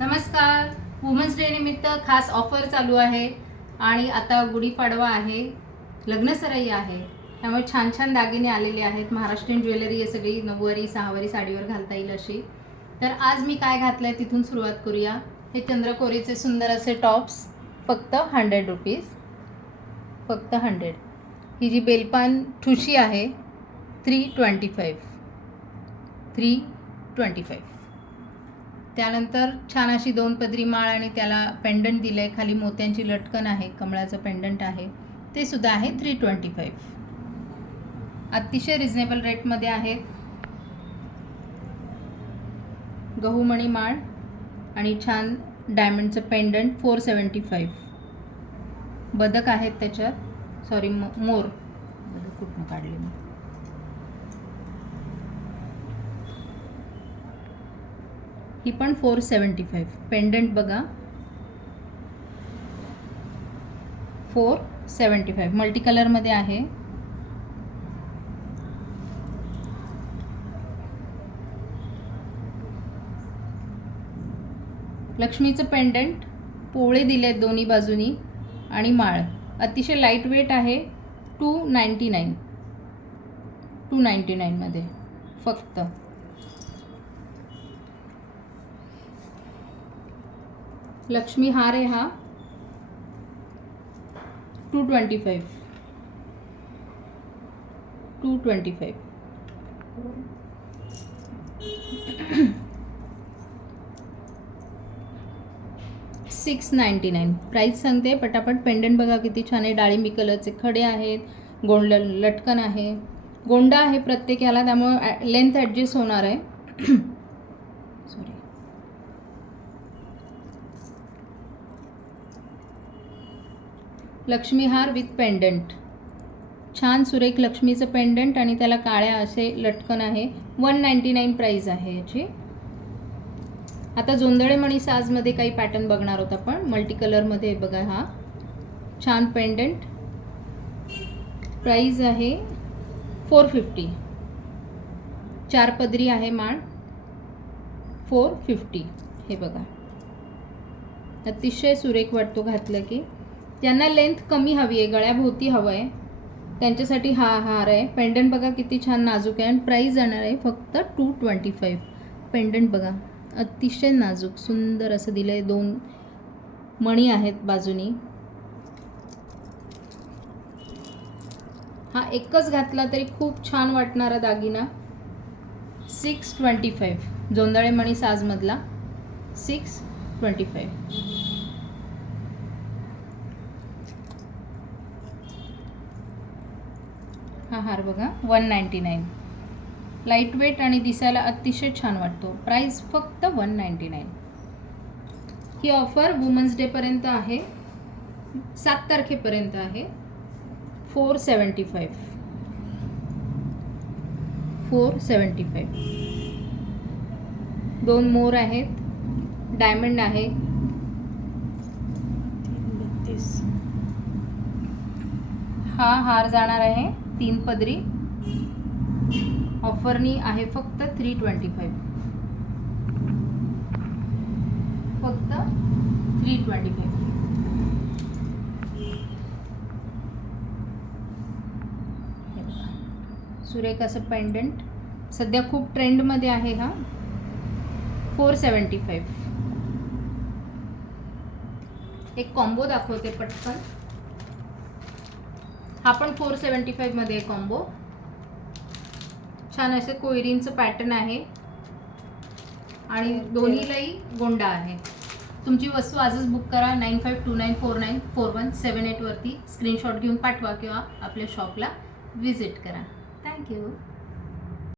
नमस्कार. Women's day निमित्त खास ऑफर चालू आहे आणि आता गुढीपाडवा आहे, लग्नसराई आहे, त्यामुळे छान छान दागिने आलेले आहेत. महाराष्ट्रीयन ज्वेलरी आहे, सगळी नऊवारी सहावारी साडीवर घालता येईल अशी. तर आज मी काय घातलंय तिथून सुरुवात करूया. हे चंद्रकोरीचे सुंदर असे टॉप्स फक्त 100 रुपीज, फक्त 100. ही जी बेलपान ठुशी आहे 325. त्यानंतर छान अशी 2 पदरी माळ आणि त्याला पेंडंट दिलं आहे, खाली मोत्यांची लटकन आहे, कमळाचं पेंडंट आहे, ते सुद्धा आहे 325. अतिशय रिजनेबल रेटमध्ये आहे. गहूमणी माळ आणि छान डायमंडचं पेंडंट 475. बदक आहेत त्याच्यात, सॉरी मोर, बदक कुठून काढले मी. ही पण 475. पेंडंट बघा 475, मल्टी कलरमध्ये आहे. लक्ष्मीचं पेंडंट, पोळे दिलेत दोन्ही बाजूनी आणि माळ. अतिशय लाईट वेट आहे. 299 मध्ये फक्त. लक्ष्मी हार आहे हा 225. 699 प्राइस सांगते पटापट. पेंडंट बघा किती छान आहे, डाळिंबी कलरचे खडे आहेत, गोंड लटकन आहे, गोंडा आहे प्रत्येक याला, त्यामुळे लेंथ ॲडजस्ट होणार आहे. सॉरी. लक्ष्मी हार विथ पेंडंट, छान सुरेख लक्ष्मीचं पेंडंट आणि त्याला काळ्या असे लटकन आहे. 199 प्राइस आहे याची. आता जोंधळे मणी साजमध्ये काही पॅटर्न बघणार होता आपण, मल्टी कलरमध्ये बघा. हा छान पेंडंट, प्राइस आहे 450. 4 पदरी आहे माळ, 450. हे बघा, अतिशय सुरेख वाटतो घातलं की. ज्यांना लेंथ कमी हवी आहे, गळ्याभोवती हवं आहे, त्यांच्यासाठी हा हार आहे. पेंडंट बघा किती छान नाजूक आहे आणि प्राइस जाणार आहे फक्त 225. पेंडंट बघा अतिशय नाजूक सुंदर असं दिलं आहे. 2 मणी आहेत बाजूनी. हा एकच घातला तरी खूप छान वाटणारा दागिना. 625 जोंधळे मणी साजमधला 625. हा हार बघा 199. लाईट वेट आणि दिसायला अतिशय छान वाटतो. प्राइस फक्त 199. ही ऑफर वुमन्स डेपर्यंत आहे, 7 तारखेपर्यंत आहे. 475. 2 मोर आहेत, डायमंड आहे. 32. हा हार जाणार आहे 3 पदरी. ऑफरनी आहे फक्त 325. फक्त 325. सुरेख असं पेंडंट सध्या खूप ट्रेंडमध्ये आहे. हा 475. एक कॉम्बो दाखवते पटकन. हा पण 475 मध्ये आहे कॉम्बो. छान असे कोयरींचं पॅटर्न आहे आणि दोन्हीलाही गोंडा आहे. तुमची वस्तू आजच बुक करा. 9529494178 वरती स्क्रीनशॉट घेऊन पाठवा किंवा आपल्या शॉपला व्हिजिट करा. थँक्यू.